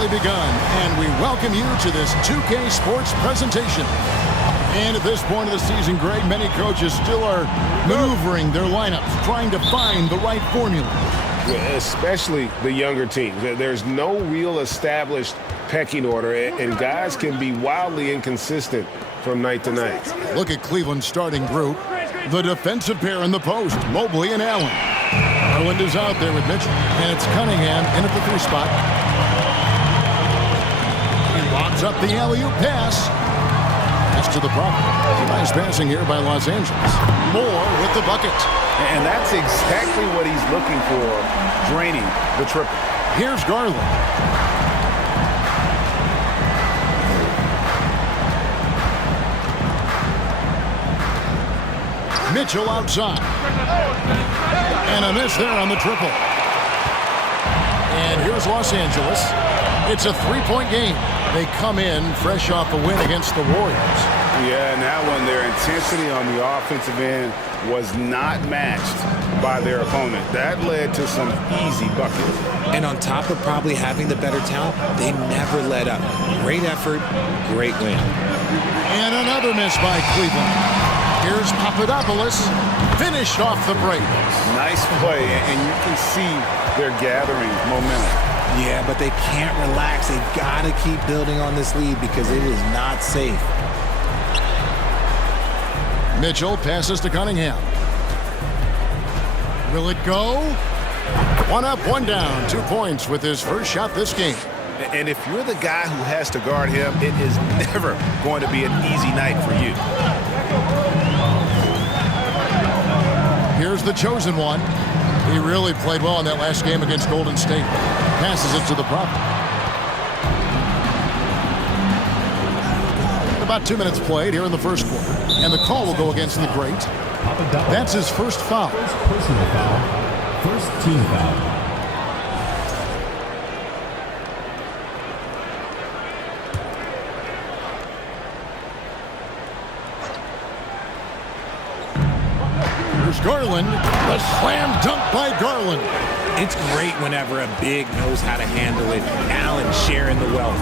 officially begun, and we welcome you to this 2K Sports presentation. And at this point of the season, Greg, many coaches still are maneuvering their lineups, trying to find the right formula. Especially the younger teams. There's no real established pecking order, and guys can be wildly inconsistent from night to night. Look at Cleveland's starting group. The defensive pair in the post, Mobley and Allen. Garland is out there with Mitchell, and it's Cunningham in at the 3 spot. He lobs up the alley-oop pass. Pass to the prophet. Nice passing here by Los Angeles. Moore with the bucket. And that's exactly what he's looking for, draining the triple. Here's Garland. Mitchell outside. And a miss there on the triple. And here's Los Angeles. It's a 3-point game. They come in fresh off a win against the Warriors. Yeah, and that one, their intensity on the offensive end was not matched by their opponent. That led to some easy buckets. And on top of probably having the better talent, they never let up. Great effort, great win. And another miss by Cleveland. Here's Papadopoulos, finished off the break. Nice play, and you can see they're gathering momentum. Yeah, but they can't relax. They've got to keep building on this lead because it is not safe. Mitchell passes to Cunningham. Will it go? 1 up, 1 down. 2 points with his first shot this game. And if you're the guy who has to guard him, it is never going to be an easy night for you. Here's the chosen one. He really played well in that last game against Golden State. Passes it to the prophet. About 2 minutes played here in the first quarter. And the call will go against the great. That's his first foul. First personal foul. First team foul. Here's Garland. The slam dunk by Garland. It's great whenever a big knows how to handle it. Allen sharing the wealth.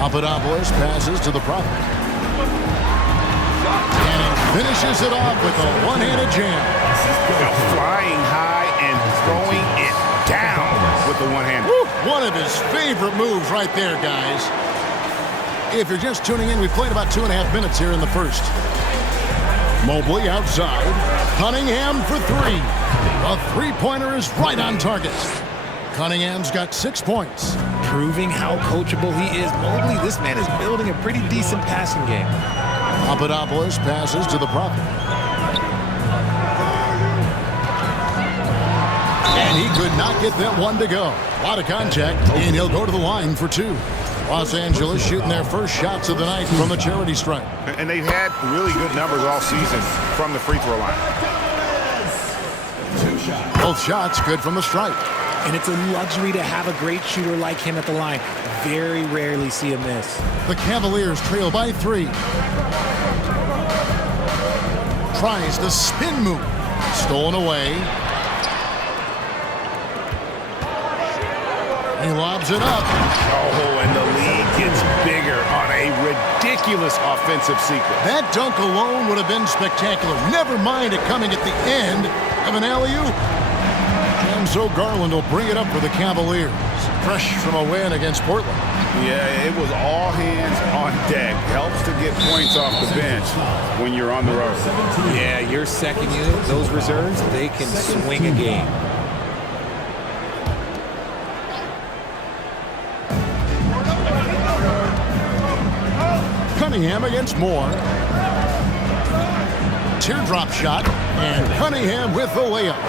Papadopoulos passes to the prophet. And he finishes it off with a one-handed jam. Flying high and throwing it down with the one-hand. One of his favorite moves right there, guys. If you're just tuning in, we played about 2.5 minutes here in the first. Mobley outside. Cunningham for 3. A 3-pointer is right on target. Cunningham's got 6 points. Proving how coachable he is. Mobley, this man is building a pretty decent passing game. Papadopoulos passes to the prophet. And he could not get that one to go. A lot of contact, and he'll go to the line for 2. Los Angeles shooting their first shots of the night from the charity stripe. And they've had really good numbers all season from the free throw line. Both shots good from the stripe. And it's a luxury to have a great shooter like him at the line. Very rarely see a miss. The Cavaliers trail by 3. Tries the spin move. Stolen away. He lobs it up. Oh, and the lead gets bigger on a ridiculous offensive sequence. That dunk alone would have been spectacular. Never mind it coming at the end of an alley-oop. And so Garland will bring it up for the Cavaliers. Fresh from a win against Portland. Yeah, it was all hands on deck. Helps to get points off the bench when you're on the road. Yeah, your second unit, those reserves, they can swing a game. Cunningham against Moore. Teardrop shot, and Cunningham with the layup.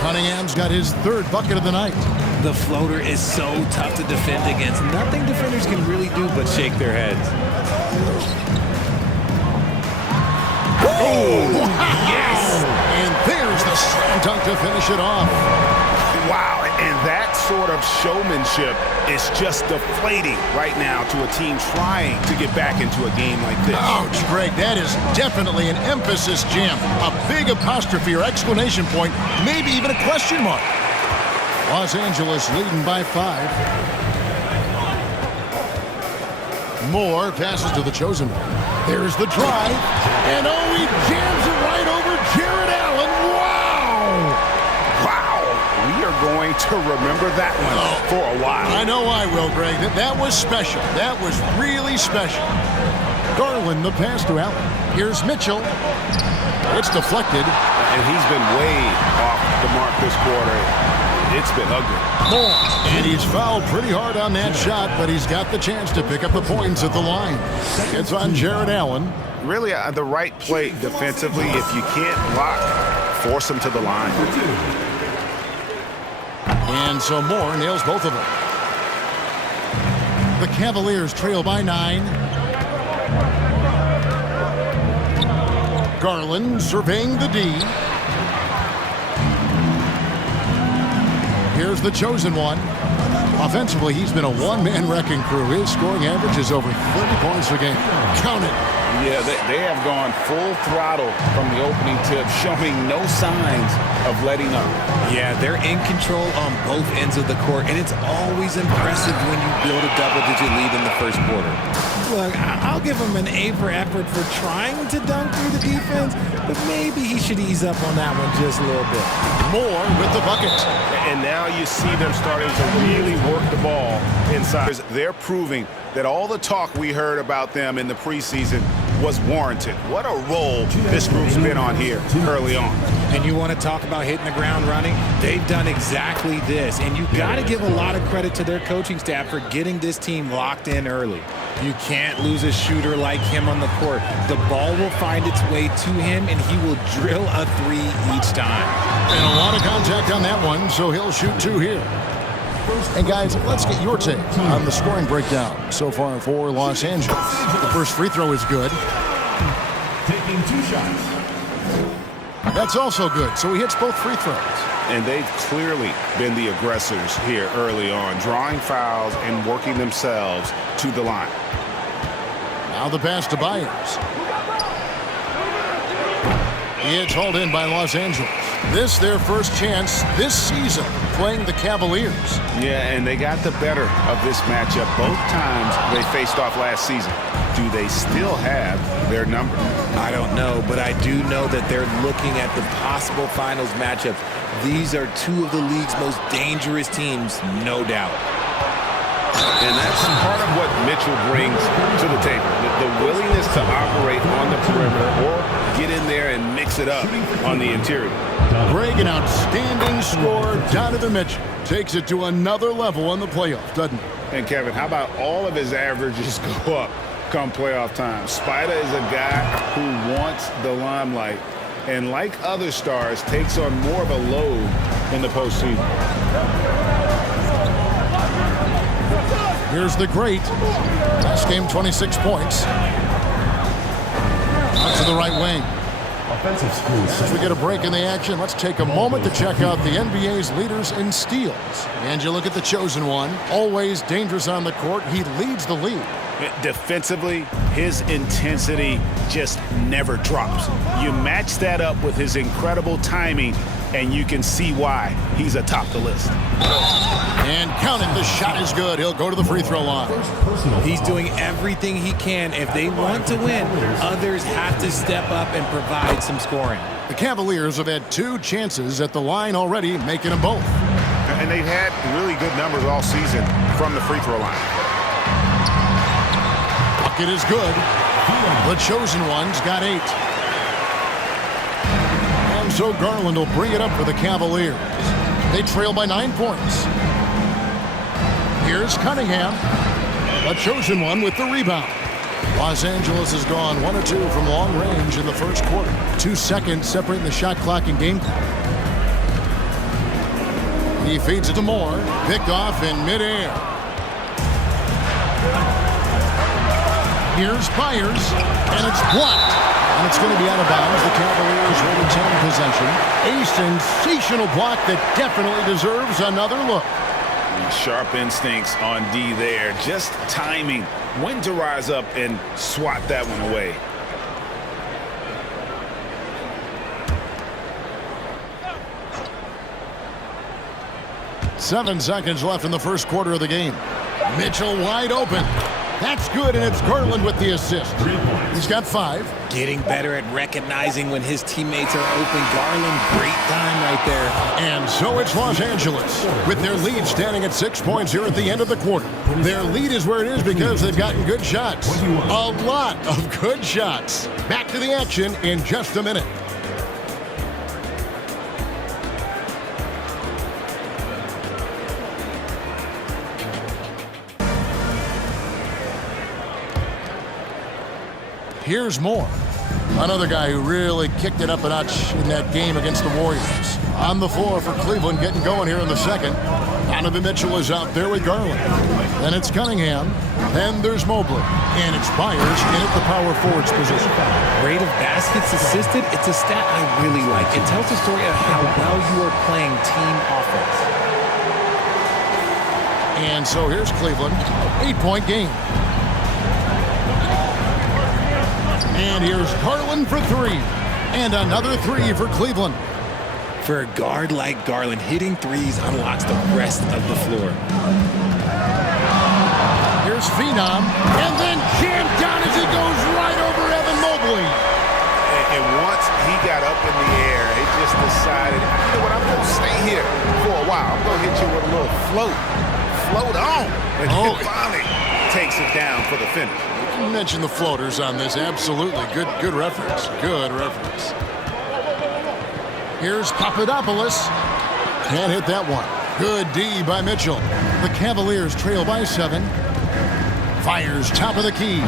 Cunningham's got his 3rd bucket of the night. The floater is so tough to defend against. Nothing defenders can really do but shake their heads. Oh, yes! And there's the slam dunk to finish it off. Wow, and that sort of showmanship is just deflating right now to a team trying to get back into a game like this. Ouch, Greg, that is definitely an emphasis jam. A big apostrophe or exclamation point, maybe even a question mark. Los Angeles leading by 5. Moore passes to the chosen one. There's the drive. And oh, he jams it right over Jared Allen. Wow! Wow. We are going to remember that one for a while. I know I will, Greg. That was special. That was really special. Garland, the pass to Allen. Here's Mitchell. It's deflected. And he's been way off the mark this quarter. It's been ugly. Moore. And he's fouled pretty hard on that shot, but he's got the chance to pick up the points at the line. It's on Jared Allen. Really, the right play defensively. If you can't block, force him to the line. And so Moore nails both of them. The Cavaliers trail by 9. Garland surveying the D. Here's the chosen one. Offensively, he's been a one-man wrecking crew. His scoring average is over 30 points a game. Count it. Yeah, they have gone full throttle from the opening tip, showing no signs of letting up. Yeah, they're in control on both ends of the court, and it's always impressive when you build a double-digit lead in the first quarter. Look, I'll give him an A for effort for trying to dunk through the defense, but maybe he should ease up on that one just a little bit. Moore with the bucket. And now you see them starting to really work the ball inside. They're proving that all the talk we heard about them in the preseason was warranted. What a role this group's been on here early on. And you want to talk about hitting the ground running? They've done exactly this. And you got to give a lot of credit to their coaching staff for getting this team locked in early. You can't lose a shooter like him on the court. The ball will find its way to him, and he will drill a 3 each time. And a lot of contact on that one, so he'll shoot 2 here. And guys, let's get your take on the scoring breakdown so far for Los Angeles. The first free throw is good. Taking 2 shots. That's also good, so he hits both free throws. And they've clearly been the aggressors here early on, drawing fouls and working themselves to the line. Now the pass to Byers. It's hauled in by Los Angeles. This their first chance this season playing the Cavaliers. Yeah, and they got the better of this matchup both times they faced off last season. Do they still have their number? I don't know, but I do know that they're looking at the possible finals matchups. These are 2 of the league's most dangerous teams, no doubt. And that's part of what Mitchell brings to the table. The willingness to operate on the perimeter or get in there and mix it up on the interior. Greg, an outstanding scorer. Donovan Mitchell takes it to another level in the playoffs, doesn't he? And Kevin, how about all of his averages go up come playoff time? Spider is a guy who wants the limelight, and like other stars, takes on more of a load in the postseason. Here's the great. Last game, 26 points. Out to the right wing. Offensive screen. As we get a break in the action, let's take a moment to check out the NBA's leaders in steals. And you look at the chosen one, always dangerous on the court. He leads the league. Defensively, his intensity just never drops. You match that up with his incredible timing, and you can see why he's atop the list. And count it, the shot is good. He'll go to the free throw line. He's doing everything he can. If they want to win, others have to step up and provide some scoring. The Cavaliers have had 2 chances at the line already, making them both. And they've had really good numbers all season from the free throw line. Bucket is good. The chosen one's got 8. And so Garland will bring it up for the Cavaliers. They trail by 9 points. Here's Cunningham. The chosen one with the rebound. Los Angeles has gone 1 of 2 from long range in the first quarter. 2 seconds separating the shot clock and game clock. He feeds it to Moore. Picked off in midair. Here's Byers, and it's blocked. And it's going to be out of bounds. The Cavaliers will retain possession. A sensational block that definitely deserves another look. Sharp instincts on D there. Just timing when to rise up and swat that one away. 7 seconds left in the first quarter of the game. Mitchell wide open. That's good, and it's Garland with the assist. He's got 5. Getting better at recognizing when his teammates are open. Garland, great time right there. And so it's Los Angeles with their lead standing at 6 points here at the end of the quarter. Their lead is where it is because they've gotten good shots. A lot of good shots. Back to the action in just a minute. Here's Moore. Another guy who really kicked it up a notch in that game against the Warriors. On the floor for Cleveland, getting going here in the second. Donovan Mitchell is out there with Garland. Then it's Cunningham. Then there's Mobley. And it's Myers in at the power forward's position. Rate of baskets assisted, it's a stat I really like. It tells the story of how well you are playing team offense. And so here's Cleveland. 8-point game. And here's Garland for 3. And another 3 for Cleveland. For a guard like Garland, hitting threes unlocks the rest of the floor. Here's Phenom. And then jammed down as he goes right over Evan Mobley. And once he got up in the air, he just decided, you know what, I'm going to stay here for a while. I'm going to hit you with a little float. Float on. And he finally takes it down for the finish. You mentioned the floaters on this. Absolutely. Good reference. Good reference. Here's Papadopoulos. Can't hit that one. Good D by Mitchell. The Cavaliers trail by 7. Fires top of the key.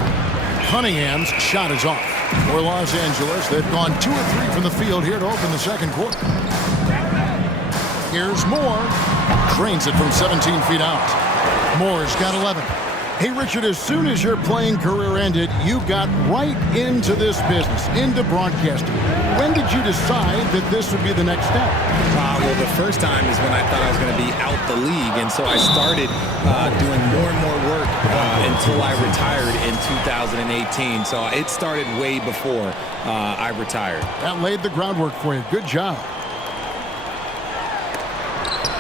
Cunningham's shot is off. For Los Angeles, they've gone 2 of 3 from the field here to open the second quarter. Here's Moore. Drains it from 17 feet out. Moore's got 11. Hey, Richard, as soon as your playing career ended, you got right into this business, into broadcasting. When did you decide that this would be the next step? Well, the first time is when I thought I was going to be out the league, and so I started doing more and more work until I retired in 2018. So it started way before I retired. That laid the groundwork for you. Good job.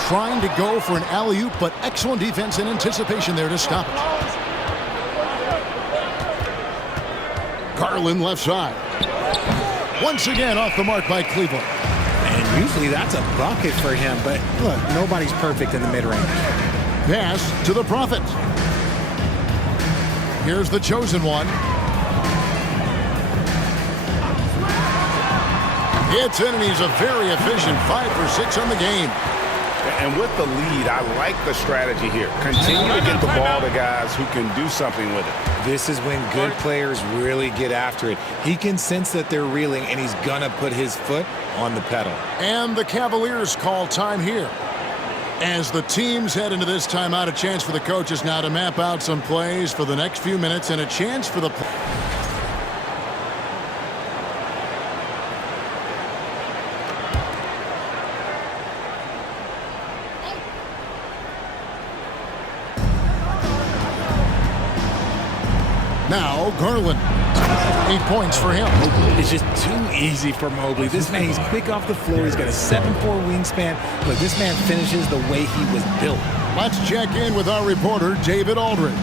Trying to go for an alley-oop, but excellent defense and anticipation there to stop it. Garland left side. Once again off the mark by Cleveland. And usually that's a bucket for him, but look, nobody's perfect in the mid-range. Pass to the Prophet. Here's the chosen one. It's in, and he's a very efficient 5 for 6 on the game. And with the lead, I like the strategy here. Continue to get the ball to guys who can do something with it. This is when good players really get after it. He can sense that they're reeling, and he's going to put his foot on the pedal. And the Cavaliers call time here. As the teams head into this timeout, a chance for the coaches now to map out some plays for the next few minutes and a chance for the... Now, Garland. 8 points for him. It's just too easy for Mobley. This man, he's quick off the floor. He's got a 7'4" wingspan. Look, this man finishes the way he was built. Let's check in with our reporter, David Aldridge.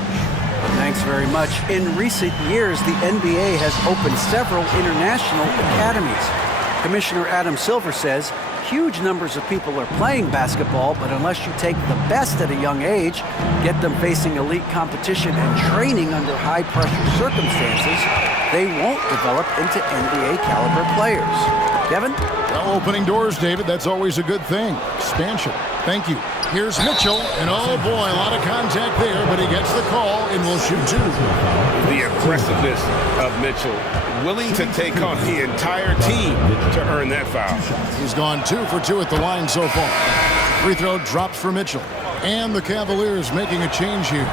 Thanks very much. In recent years, the NBA has opened several international academies. Commissioner Adam Silver says huge numbers of people are playing basketball, but unless you take the best at a young age, get them facing elite competition and training under high-pressure circumstances, they won't develop into NBA-caliber players. Kevin? Well, opening doors, David, that's always a good thing. Expansion. Thank you. Here's Mitchell, and oh boy, a lot of contact there, but he gets the call and will shoot 2. The aggressiveness of Mitchell, willing to take on the entire team to earn that foul. He's gone 2 for 2 at the line so far. Free throw drops for Mitchell. And the Cavaliers making a change here.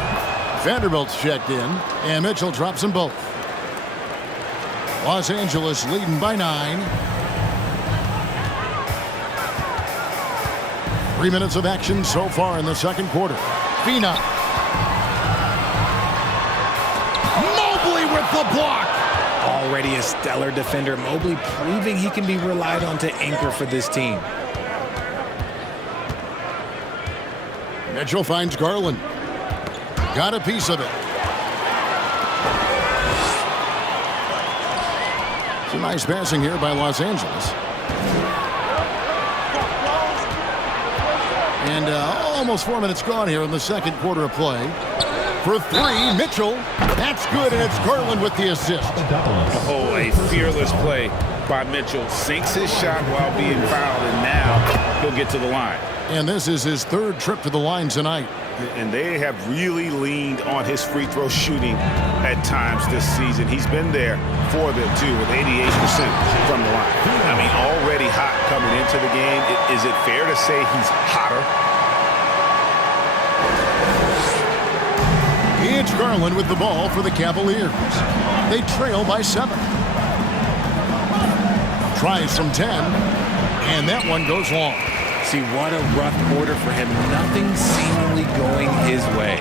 Vanderbilt's checked in, and Mitchell drops them both. Los Angeles leading by 9. 3 minutes of action so far in the second quarter. Phenom. Mobley with the block. Already a stellar defender. Mobley proving he can be relied on to anchor for this team. Mitchell finds Garland. Got a piece of it. Some nice passing here by Los Angeles. And almost 4 minutes gone here in the second quarter of play. For three, Mitchell. That's good, and it's Garland with the assist. Oh, a fearless play by Mitchell. Sinks his shot while being fouled, and now he'll get to the line. And this is his third trip to the line tonight. And they have really leaned on his free throw shooting at times this season. He's been there for them, too, with 88% from the line. I mean, already hot coming into the game. Is it fair to say he's hotter? It's Garland with the ball for the Cavaliers. They trail by 7. Tries from 10, and that one goes long. See, what a rough quarter for him. Nothing seemingly going his way.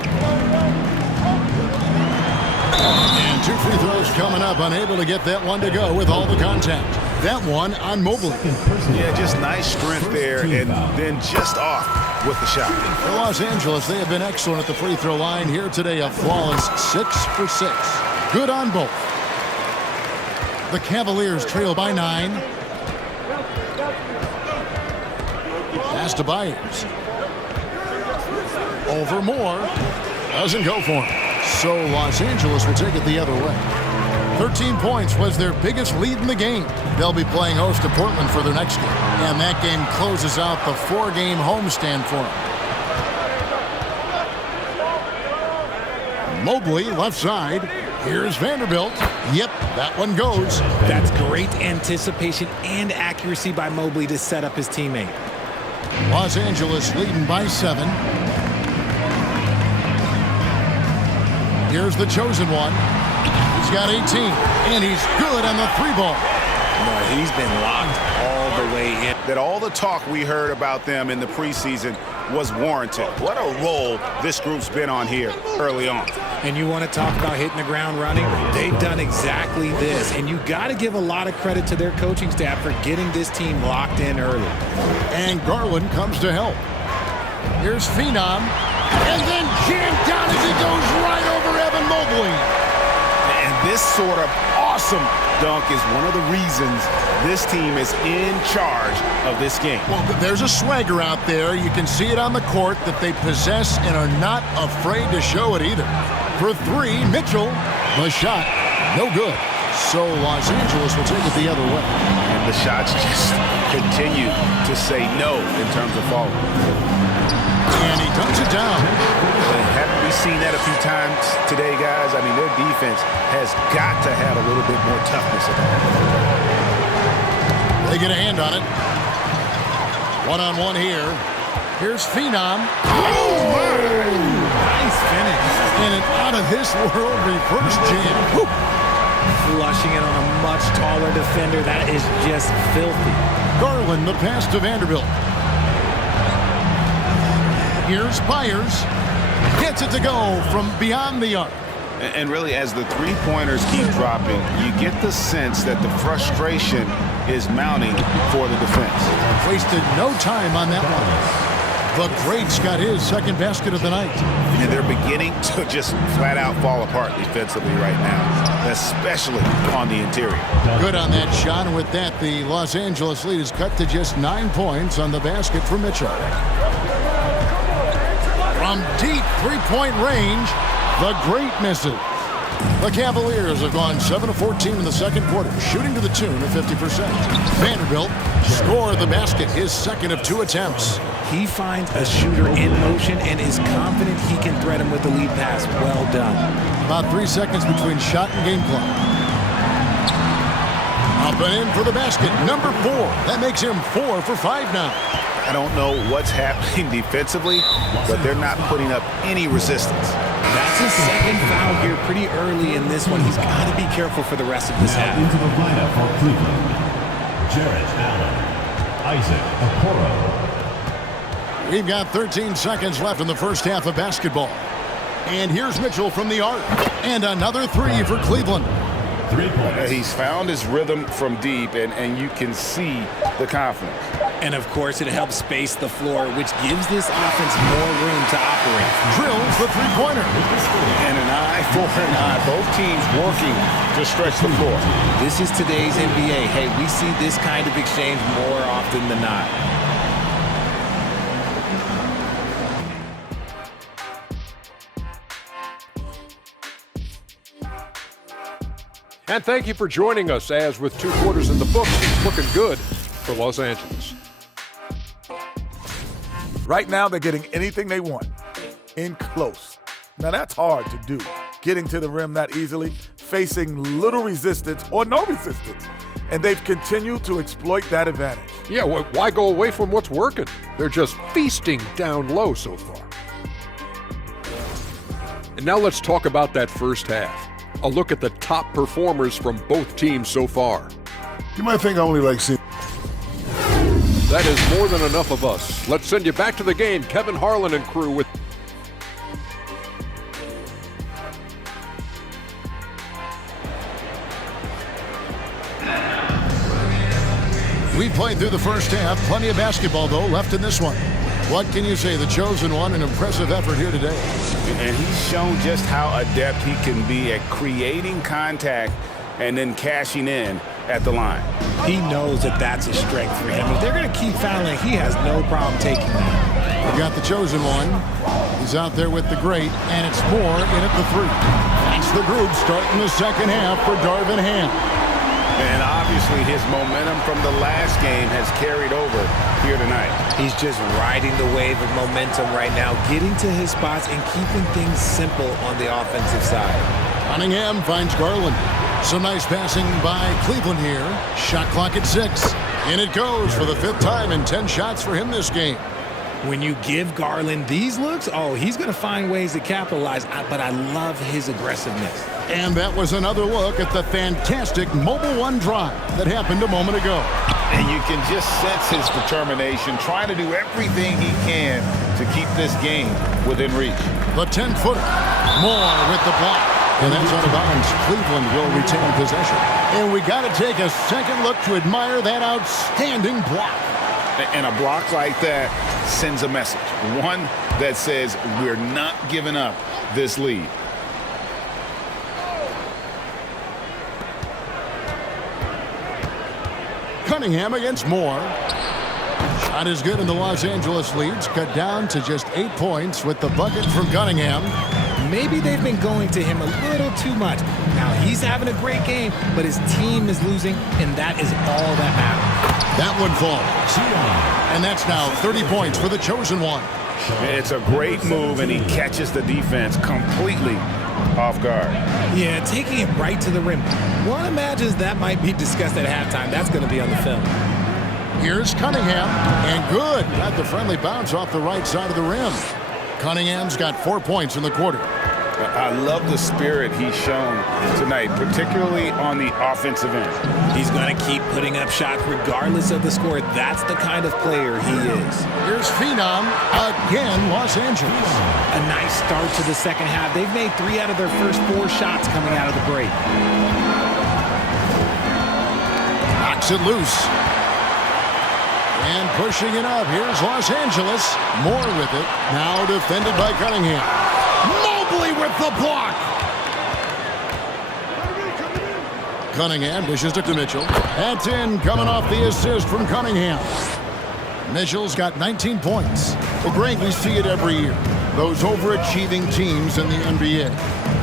And 2 free throws coming up. Unable to get that one to go with all the contact. That one on Mobley. Yeah, just nice strength there, and then just off with the shot. For Los Angeles, they have been excellent at the free throw line here today. A flawless 6 for 6. Good on both. The Cavaliers trail by 9. Pass to Byers. Over Moore. Doesn't go for him. So Los Angeles will take it the other way. 13 points was their biggest lead in the game. They'll be playing host to Portland for their next game. And that game closes out the 4-game homestand for them. Mobley, left side. Here's Vanderbilt. Yep, that one goes. That's great anticipation and accuracy by Mobley to set up his teammate. Los Angeles leading by 7. Here's the chosen one. He's got 18, and he's good on the 3-ball. No, he's been locked all the way in. That all the talk we heard about them in the preseason was warranted. What a role this group's been on here early on. And you want to talk about hitting the ground running? They've done exactly this. And you got to give a lot of credit to their coaching staff for getting this team locked in early. And Garland comes to help. Here's Phenom. And then jammed down as he goes right over Evan Mobley. And this sort of awesome dunk is one of the reasons this team is in charge of this game. Well, there's a swagger out there. You can see it on the court that they possess and are not afraid to show it either. For 3, Mitchell. The shot, no good. So Los Angeles will take it the other way. And the shots just continue to say no in terms of falling. And he dunks it down. Haven't we seen that a few times today, guys? I mean, their defense has got to have a little bit more toughness about it. They get a hand on it. One-on-one here. Here's Phenom. Oh, Nice finish. And an out-of-this-world reverse jam. Woo. Flushing it on a much taller defender. That is just filthy. Garland, the pass to Vanderbilt. Here's Byers. Gets it to go from beyond the arc. And really, as the three-pointers keep dropping, you get the sense that the frustration is mounting for the defense. Wasted no time on that one. The Greats got his second basket of the night. And they're beginning to just flat-out fall apart defensively right now, especially on the interior. Good on that shot, and with that, the Los Angeles lead is cut to just 9 points on the basket for Mitchell. From deep three-point range, the Great misses. The Cavaliers have gone 7 of 14 in the second quarter, shooting to the tune of 50%. Vanderbilt scored the basket, his second of 2 attempts. He finds a shooter in motion and is confident he can thread him with the lead pass. Well done. About 3 seconds between shot and game clock. Up and in for the basket, number 4. That makes him 4 for 5 now. I don't know what's happening defensively, but they're not putting up any resistance. That's his second foul here pretty early in this one. He's got to be careful for the rest of this half. Into the lineup for Cleveland, Jarrett Allen, Isaac Okoro. We've got 13 seconds left in the first half of basketball. And here's Mitchell from the arc. And another 3 for Cleveland. 3 points. He's found his rhythm from deep, and you can see the confidence. And, of course, it helps space the floor, which gives this offense more room to operate. Drills the three-pointer. And an eye for an eye. Both teams working to stretch the floor. This is today's NBA. Hey, we see this kind of exchange more often than not. And thank you for joining us as with 2 quarters in the books, it's looking good for Los Angeles. Right now, they're getting anything they want in close. Now, that's hard to do. Getting to the rim that easily, facing little resistance or no resistance. And they've continued to exploit that advantage. Yeah, why go away from what's working? They're just feasting down low so far. And now let's talk about that first half. A look at the top performers from both teams so far. You might think I only like seeing. That is more than enough of us. Let's send you back to the game. Kevin Harlan and crew with... We played through the first half. Plenty of basketball, though, left in this one. What can you say? The chosen one, an impressive effort here today. And he's shown just how adept he can be at creating contact and then cashing in at the line. He knows that that's a strength for him. If they're going to keep fouling, he has no problem taking that. We got the chosen one. He's out there with the great, and it's Moore in at the 3. That's the group starting the second half for Darvin Ham. And obviously his momentum from the last game has carried over here tonight. He's just riding the wave of momentum right now, getting to his spots and keeping things simple on the offensive side. Cunningham finds Garland. Some nice passing by Cleveland here. Shot clock at 6. In it goes for the 5th time and 10 shots for him this game. When you give Garland these looks, oh, he's going to find ways to capitalize, but I love his aggressiveness. And that was another look at the fantastic Mobile One drive that happened a moment ago. And you can just sense his determination, trying to do everything he can to keep this game within reach. The 10-footer. Moore with the block. And that's out of bounds. Cleveland will retain possession. And we got to take a second look to admire that outstanding block. And a block like that sends a message. One that says we're not giving up this lead. Cunningham against Moore. Shot is good, and the Los Angeles leads cut down to just 8 points with the bucket from Cunningham. Maybe they've been going to him a little too much. Now, he's having a great game, but his team is losing, and that is all that matters. That one falls. And that's now 30 points for the chosen one. It's a great move, and he catches the defense completely off guard. Yeah, taking it right to the rim. One imagines that might be discussed at halftime. That's going to be on the film. Here's Cunningham, and good. Got the friendly bounce off the right side of the rim. Cunningham's got 4 points in the quarter. I love the spirit he's shown tonight, particularly on the offensive end. He's going to keep putting up shots regardless of the score. That's the kind of player he is. Here's Phenom again, Los Angeles. A nice start to the second half. They've made 3 out of their first 4 shots coming out of the break. Knocks it loose. And pushing it up. Here's Los Angeles. Moore with it. Now defended by Cunningham. Mobley with the block. Cunningham dishes it to Mitchell. That's in, coming off the assist from Cunningham. Mitchell's got 19 points. Well, Greg, we see it every year. Those overachieving teams in the NBA.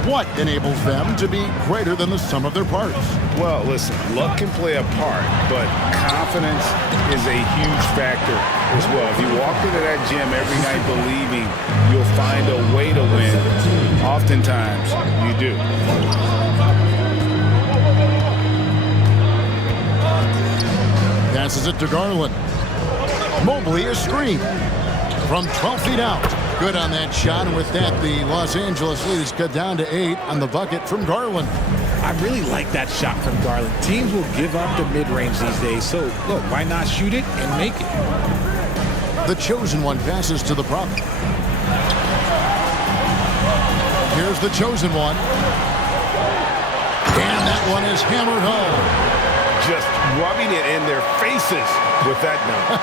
What enables them to be greater than the sum of their parts? Well, listen, luck can play a part, but confidence is a huge factor as well. If you walk into that gym every night believing you'll find a way to win, oftentimes you do. Passes it to Garland. Mobley is screened from 12 feet out. Good on that shot, and with that, the Los Angeles lead is cut down to 8 on the bucket from Garland. I really like that shot from Garland. Teams will give up the mid-range these days, so look, why not shoot it and make it? The chosen one passes to the prop. Here's the chosen one. And that one is hammered home. just rubbing it in their faces with that dunk.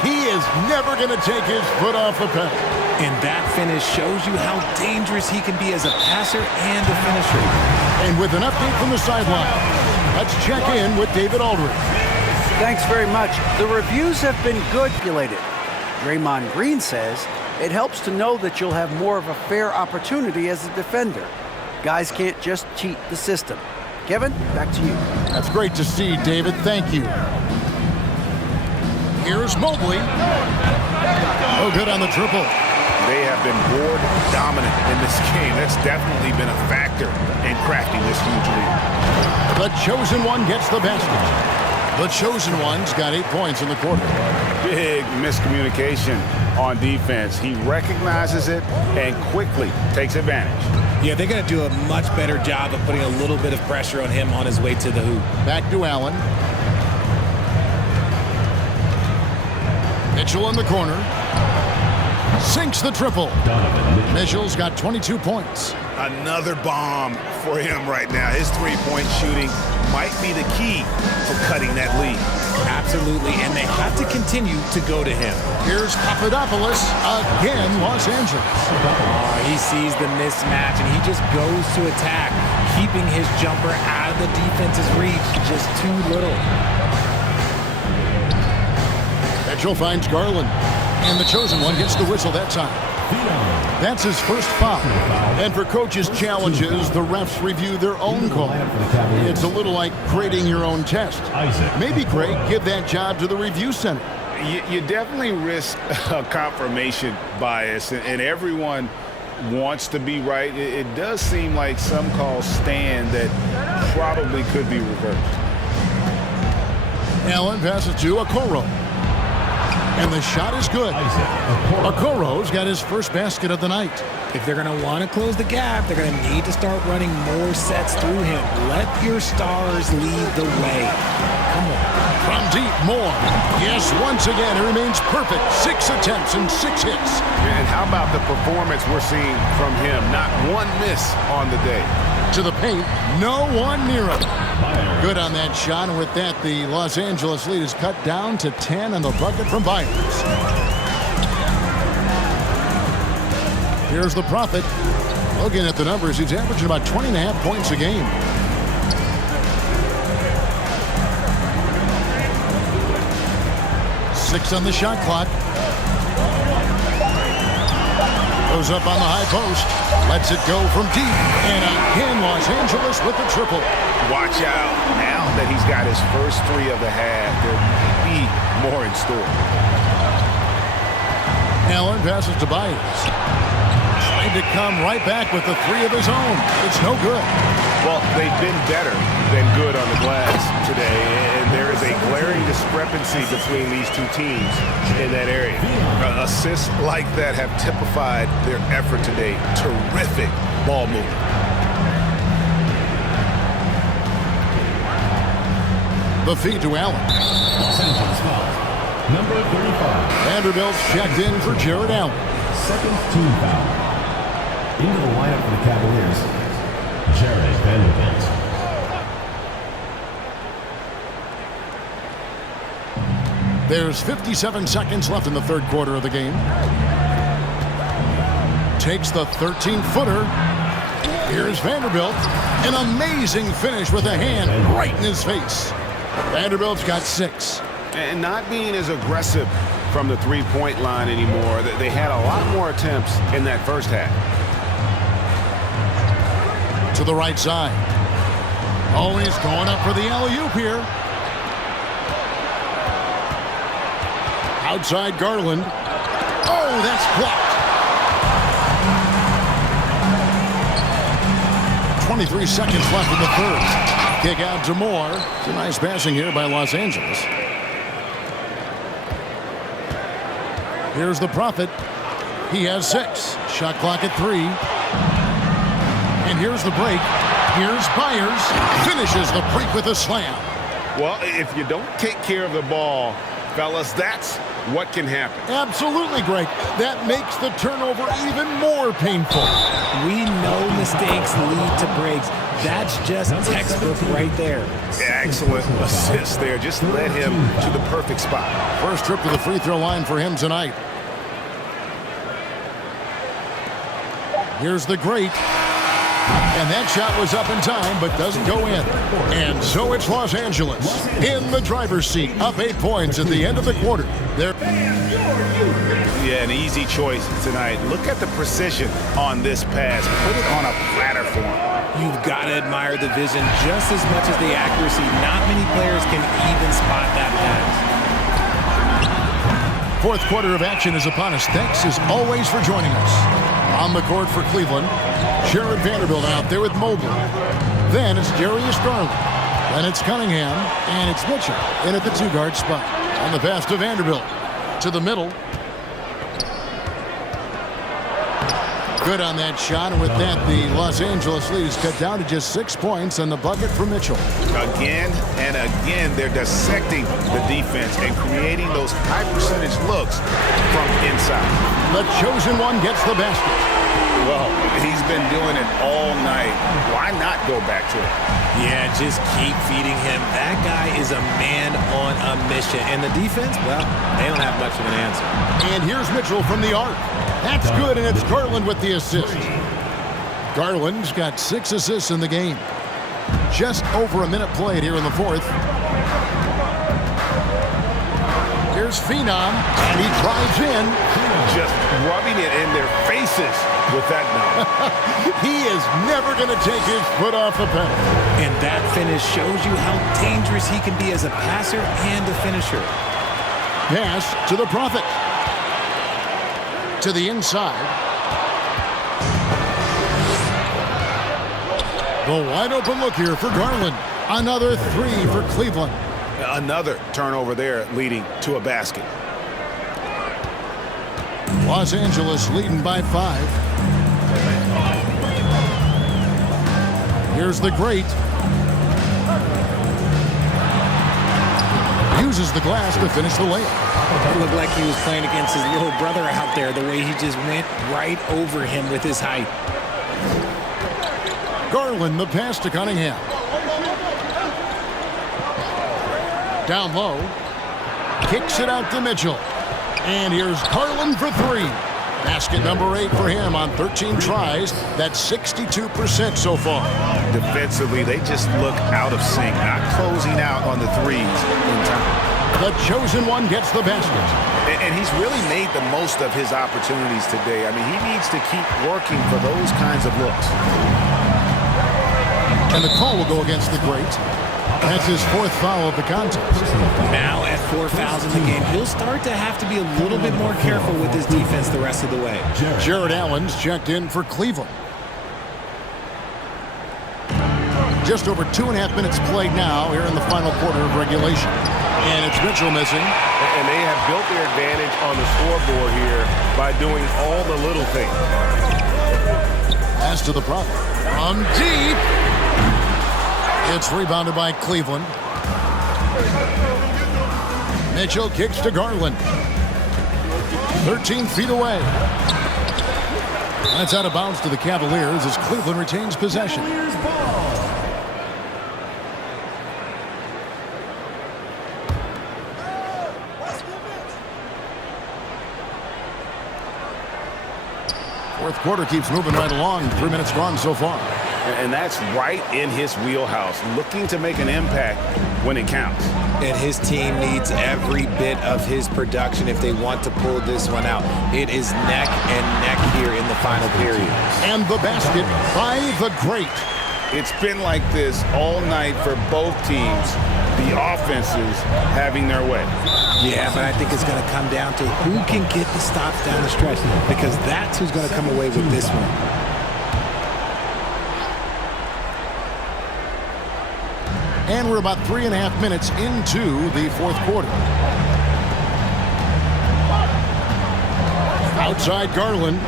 He is never going to take his foot off the pedal. And that finish shows you how dangerous he can be as a passer and a finisher. And with an update from the sideline, let's check in with David Aldridge. Thanks very much. The reviews have been good. Draymond Green says it helps to know that you'll have more of a fair opportunity as a defender. Guys can't just cheat the system. Kevin, back to you. That's great to see, David. Thank you. Here's Mobley. Oh, good on the triple. They have been board dominant in this game. That's definitely been a factor in crafting this huge lead. The chosen one gets the basket. The chosen one's got 8 points in the quarter. Big miscommunication on defense. He recognizes it and quickly takes advantage. Yeah, they're going to do a much better job of putting a little bit of pressure on him on his way to the hoop. Back to Allen. Mitchell in the corner. Sinks the triple. Mitchell's got 22 points. Another bomb for him right now. His three-point shooting might be the key to cutting that lead. Absolutely, and they have to continue to go to him. Here's Papadopoulos again, Los Angeles. He sees the mismatch, and he just goes to attack, keeping his jumper out of the defense's reach. Just too little. Mitchell finds Garland, and the chosen one gets the whistle that time. That's his first foul. And for coaches' challenges, the refs review their own call. It's a little like creating your own test. Maybe, Craig, give that job to the review center. You definitely risk a confirmation bias, and everyone wants to be right. It does seem like some calls stand that probably could be reversed. Allen passes to Okoro. And the shot is good. Okoro's got his first basket of the night. If they're going to want to close the gap, they're going to need to start running more sets through him. Let your stars lead the way. Come on. From deep, more. Yes, once again, he remains perfect. 6 attempts and 6 hits. And how about the performance we're seeing from him? Not one miss on the day. To the paint, no one near him. Good on that shot, and with that, the Los Angeles lead is cut down to 10 on the bucket from Byers. Here's the Prophet. Looking at the numbers, he's averaging about 20.5 points a game. Six on the shot clock. Goes up on the high post. Lets it go from deep. And again, Los Angeles with the triple. Watch out. Now that he's got his first three of the half, there may be more in store. Allen passes to Byers. Trying to come right back with the three of his own. It's no good. Well, they've been better than good on the glass today, and there is a glaring discrepancy between these two teams in that area. Assists like that have typified their effort today. Terrific ball movement. The feed to Allen. Number 35. Vanderbilt's checked in for Jared Allen. Second team foul. Into the lineup for the Cavaliers, Jared Vanderbilt. There's 57 seconds left in the third quarter of the game. Takes the 13-footer. Here's Vanderbilt. An amazing finish with a hand right in his face. Vanderbilt's got 6. And not being as aggressive from the three-point line anymore. They had a lot more attempts in that first half. To the right side. Oh, he's going up for the alley-oop here. Outside Garland. Oh, that's blocked. 23 seconds left in the third. Kick out to Moore. It's a nice passing here by Los Angeles. Here's the Prophet. He has 6. Shot clock at 3. And here's the break. Here's Byers. Finishes the break with a slam. Well, if you don't take care of the ball Fellas, that's what can happen. Absolutely, Greg. That makes the turnover even more painful. We know mistakes lead to breaks. That's just textbook right there. Excellent assist there. Just led him to the perfect spot. First trip to the free throw line for him tonight. Here's the great. And that shot was up in time, but doesn't go in. And so it's Los Angeles in the driver's seat, up 8 points at the end of the quarter. Yeah, an easy choice tonight. Look at the precision on this pass. Put it on a platter for him. You've got to admire the vision just as much as the accuracy. Not many players can even spot that pass. Fourth quarter of action is upon us. Thanks as always for joining us. On the court for Cleveland, Jared Vanderbilt out there with Mobley. Then it's Darius Garland. Then it's Cunningham, and it's Mitchell in at the two-guard spot. On the pass to Vanderbilt. To the middle. Good on that shot, and with that, the Los Angeles lead is cut down to just 6 points and the bucket for Mitchell. Again and again, they're dissecting the defense and creating those high-percentage looks from inside. The chosen one gets the basket. Well, he's been doing it all night. Why not go back to it? Yeah, just keep feeding him. That guy is a man on a mission. And the defense, well, they don't have much of an answer. And here's Mitchell from the arc. That's good, and it's Garland with the assist. Garland's got 6 assists in the game. Just over a minute played here in the fourth. Here's Phenom, and he drives in. Just rubbing it in their faces with that number. He is never going to take his foot off the pedal. And that finish shows you how dangerous he can be as a passer and a finisher. Pass to the Prophet. To the inside. The wide open look here for Garland. Another 3 for Cleveland. Another turnover there leading to a basket. Los Angeles leading by 5. Here's the great. Uses the glass to finish the layup. It looked like he was playing against his little brother out there, the way he just went right over him with his height. Garland, the pass to Cunningham. Down low. Kicks it out to Mitchell. And here's Garland for 3. Basket number 8 for him on 13 tries. That's 62% so far. Defensively, they just look out of sync, not closing out on the threes in time. The chosen one gets the basket. And he's really made the most of his opportunities today. I mean, he needs to keep working for those kinds of looks. And the call will go against the great. That's his 4th foul of the contest. Now at 4 fouls in the game, he'll start to have to be a little bit more careful with his defense the rest of the way. Jared Allen's checked in for Cleveland. Just over 2.5 minutes played now here in the final quarter of regulation. And it's Mitchell missing. And they have built their advantage on the scoreboard here by doing all the little things. Pass to the Prophet. From deep. It's rebounded by Cleveland. Mitchell kicks to Garland. 13 feet away. That's out of bounds to the Cavaliers as Cleveland retains possession. Fourth quarter keeps moving right along. 3 minutes gone so far. And that's right in his wheelhouse, looking to make an impact when it counts. And his team needs every bit of his production if they want to pull this one out. It is neck and neck here in the final period. And the basket by the great. It's been like this all night for both teams. The offenses having their way. Yeah, but I think it's going to come down to who can get the stops down the stretch, because that's who's going to come away with this one. And we're about 3.5 minutes into the fourth quarter. Outside Garland.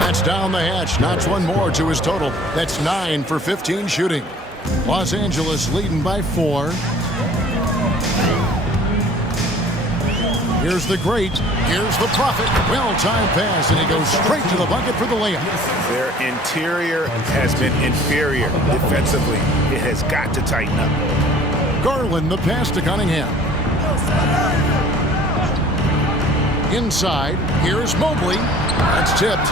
That's down the hatch. Knocks one more to his total. That's 9 for 15 shooting. Los Angeles leading by 4. Here's the great. Here's the prophet. Well-timed pass, and he goes straight to the bucket for the layup. Their interior has been inferior defensively. It has got to tighten up. Garland, the pass to Cunningham. Inside, here's Mobley. That's tipped.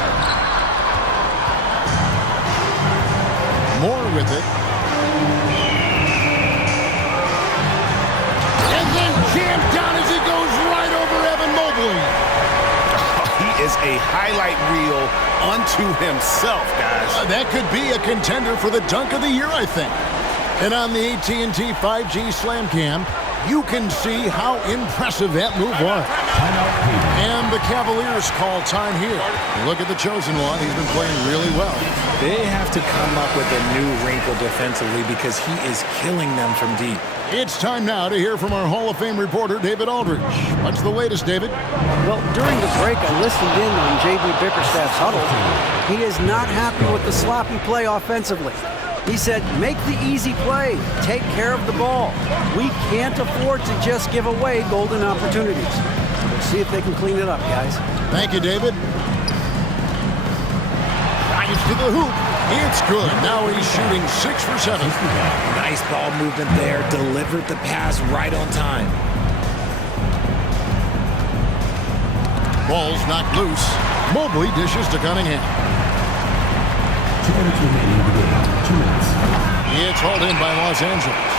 Moore with it. And then jammed down as he goes right over Evan Mobley. He is a highlight reel unto himself, guys. That could be a contender for the dunk of the year, I think. And on the AT&T 5G Slam Cam, you can see how impressive that move was. And the Cavaliers call time here. Look at the chosen one. He's been playing really well. They have to come up with a new wrinkle defensively because he is killing them from deep. It's time now to hear from our Hall of Fame reporter, David Aldridge. What's the latest, David? Well, during the break, I listened in on J.B. Bickerstaff's huddle. He is not happy with the sloppy play offensively. He said, make the easy play. Take care of the ball. We can't afford to just give away golden opportunities. We'll see if they can clean it up, guys. Thank you, David. Drives to the hoop. It's good. Now he's shooting 6 for 7. Nice ball movement there. Delivered the pass right on time. Ball's knocked loose. Mobley dishes to Cunningham. 2 minutes remaining in the game. 2 minutes. It's hauled in by Los Angeles.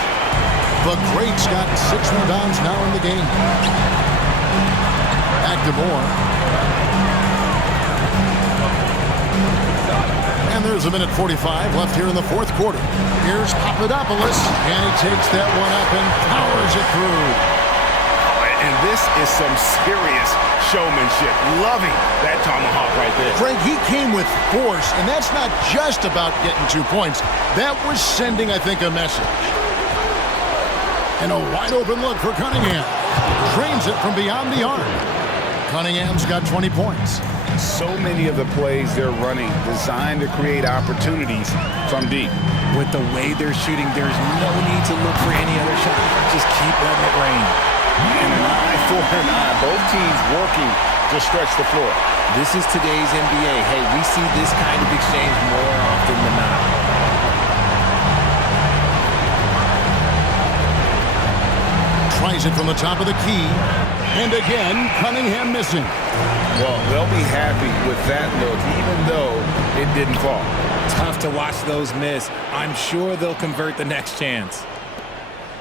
The Greats got 6 rebounds now in the game. Back to Moore. And there's a minute 45 left here in the fourth quarter. Here's Papadopoulos, and he takes that one up and powers it through. And this is some serious showmanship. Loving that tomahawk right there. Frank, he came with force, and that's not just about getting 2 points. That was sending, I think, a message. And a wide open look for Cunningham. Trains it from beyond the arc. Cunningham's got 20 points. So many of the plays they're running designed to create opportunities from deep. With the way they're shooting, there's no need to look for any other shot. Just keep letting it rain. And an eye for an eye. Both teams working to stretch the floor. This is today's NBA. Hey, we see this kind of exchange more often than not. Tries it from the top of the key. And again, Cunningham missing. Well, they'll be happy with that look, even though it didn't fall. Tough to watch those miss. I'm sure they'll convert the next chance.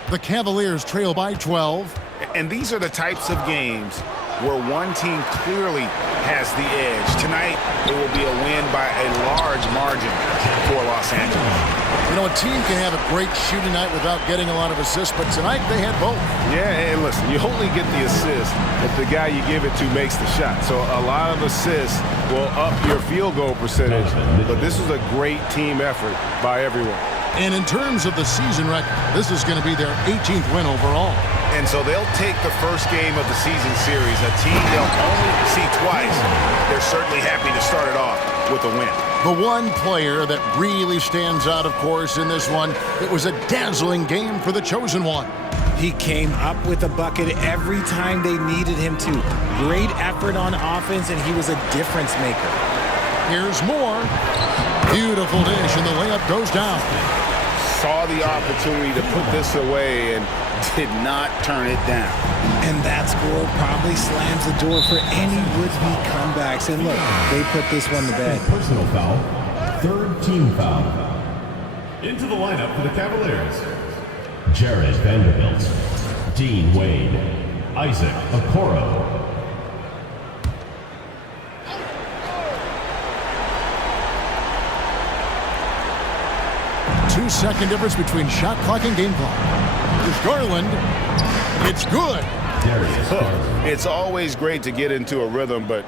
The Cavaliers trail by 12. And these are the types of games where one team clearly has the edge. Tonight, it will be a win by a large margin for Los Angeles. You know, a team can have a great shooting night without getting a lot of assists, but tonight they had both. Yeah, and listen, you only get the assist if the guy you give it to makes the shot. So a lot of assists will up your field goal percentage, but this was a great team effort by everyone. And in terms of the season record, this is going to be their 18th win overall. And so they'll take the first game of the season series, a team they'll only see twice. They're certainly happy to start it off with a win. The one player that really stands out, of course, in this one, it was a dazzling game for the chosen one. He came up with a bucket every time they needed him to. Great effort on offense, and he was a difference maker. Here's Moore. Beautiful dish, and the layup goes down. Saw the opportunity to put this away and did not turn it down. And that score probably slams the door for any would-be comebacks. And look, they put this one to bed. Personal foul. 3rd team foul. Into the lineup for the Cavaliers: Jared Vanderbilt, Dean Wade, Isaac Okoro. Two-second difference between shot clock and game clock. Here's Garland. It's good. It's always great to get into a rhythm, but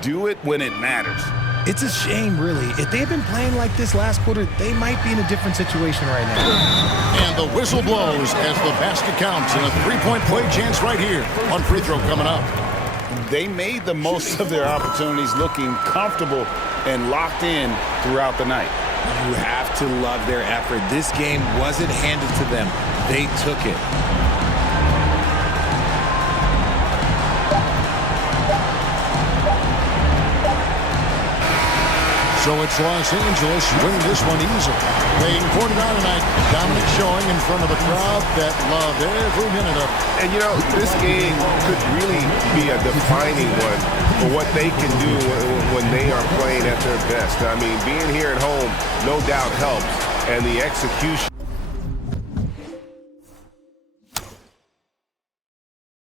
do it when it matters. It's a shame, really. If they had been playing like this last quarter, they might be in a different situation right now. And the whistle blows as the basket counts, and a three-point play chance right here. One free throw coming up. They made the most of their opportunities, looking comfortable and locked in throughout the night. You have to love their effort. This game wasn't handed to them. They took it. So it's Los Angeles winning this one easily. Playing 49 tonight. Dominant showing in front of a crowd that loved every minute of it. And, you know, this game could really be a defining one for what they can do when they are playing at their best. I mean, being here at home no doubt helps, and the execution.